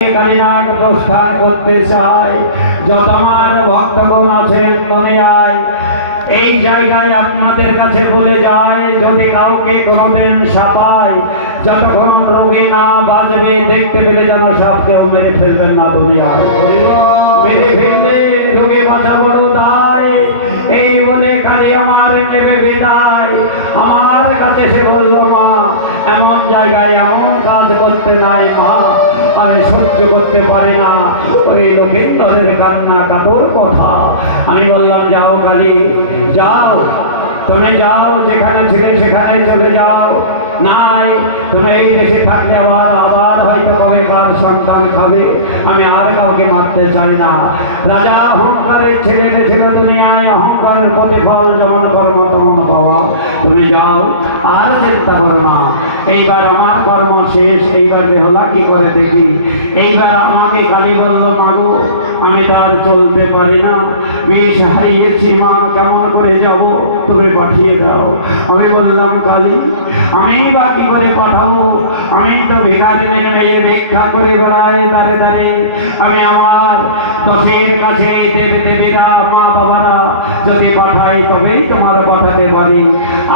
কালীনাথ প্রস্থান করতে চাই। যত আমার ভক্তগণ আছেন দুনিয়ায়, এই জায়গায় আপনাদের কাছে বলে যায়, যদি কাউকে কোনোদিন সাপায়, যতক্ষণ রোগী না বাজবে দেখতে পেলে যেন সব কেউ মেরে ফেলবেন না দুনিয়ায়। মেরে ফেললে রোগী বাঁচা বড় দায়, এই বলে কালী আমার নেবে বিদায়। আমার কাছে সে বলল, মা এমন জায়গায় এমন কাজ করতে নাই মা, আমি সহ্য করতে পারি না ওই লোকেন্দরের কান্না কাতর কথা। আমি বললাম, যাও কালী যাও, তুমি যাও, যেখানে ছিলে সেখানে চলে যাও। নাই তুমি এই দেশে থাকলে আবার হয়তো কবে কার সন্তান খাবে, আমি আর কাউকে মারতে চাই না। রাজা অহংকারের ছেড়ে গেছিল দুনিয়ায়, অহংকারের প্রতিফল যেমন কর্ম তেমন পাওয়া। তুমি যাও, আর চিন্তা করো না, এইবার আমার কর্ম শেষ, এইবার বেহলা কি করে দেখি। এইবার আমাকে কালী বলল, মাগো আমি তার চলতে পারি না, বিষ হারিয়েছি মা, কেমন করে যাব, তুমি পাঠিয়ে দাও। আমি বললাম, কালী আমি বা কি করে পাঠাবো, আমি তো ভিখারিনীর মেয়ে, ভিক্ষা করে বেড়াই দাঁড়ে দাঁড়ে। আমি আমার দশের কাছে দেবীরা মা বাবারা যদি পাঠাই তবেই তোমার পাঠাতে পারি।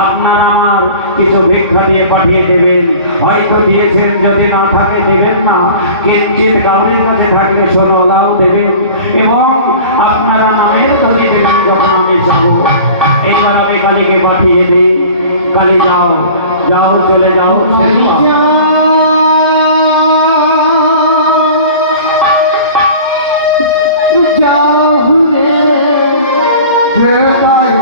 আপনার আমার কিছু ভিক্ষা দিয়ে পাঠিয়ে দেবেন, হয়তো দিয়েছেন, যদি না থাকে দেবেন না, কিঞ্চিত কাউরের কাছে থাকলে শোনো দাও দেবেন, এবং আপনারা নামের ধরি দেবেন যখন আমি যাব। এইবার আমি কালীকে পাঠিয়ে দিই, কালী যাও যাও, চলে যাও। Bye.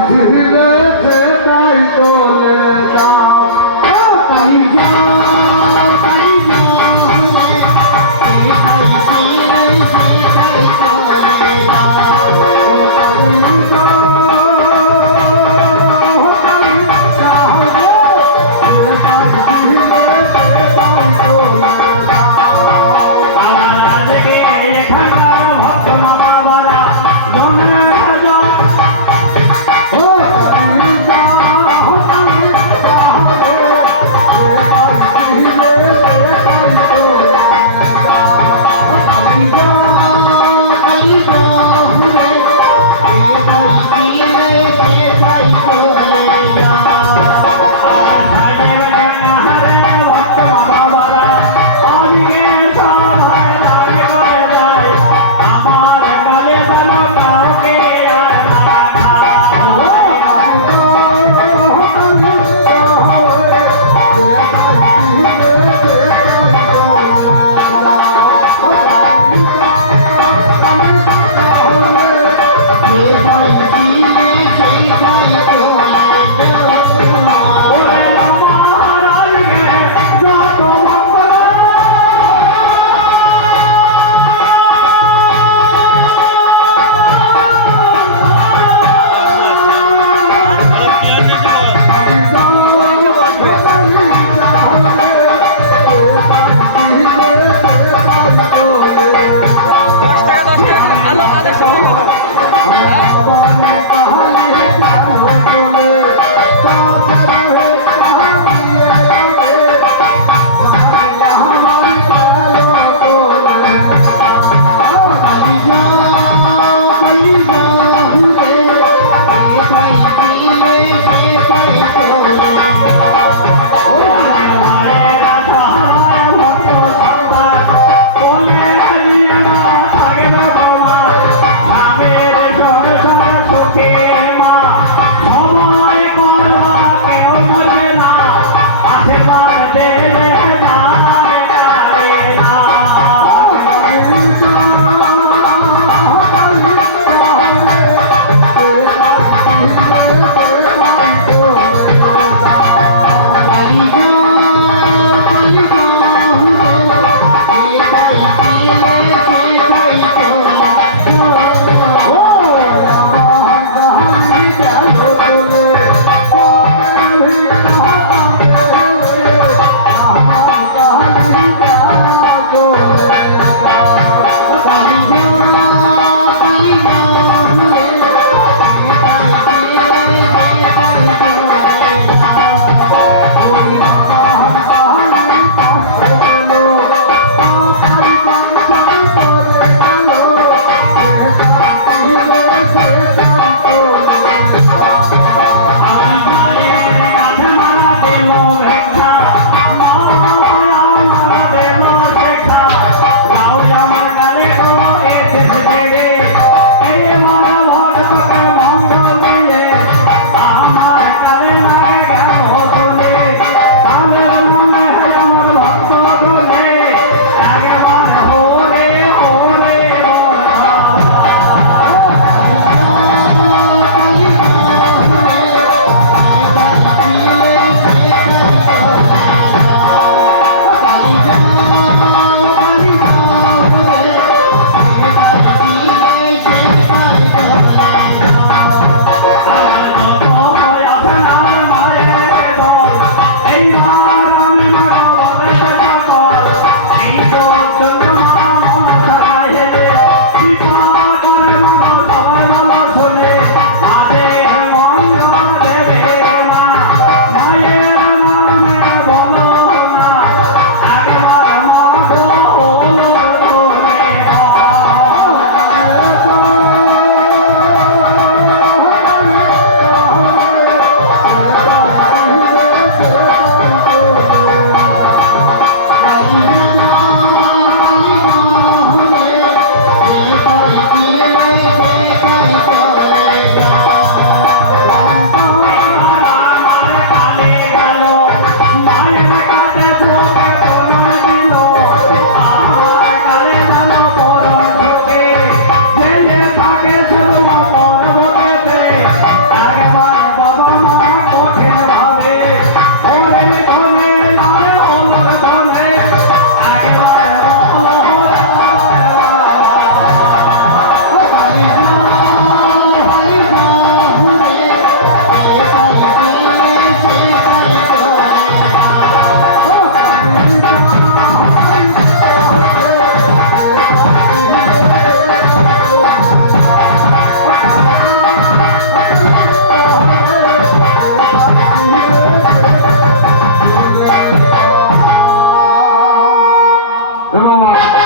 না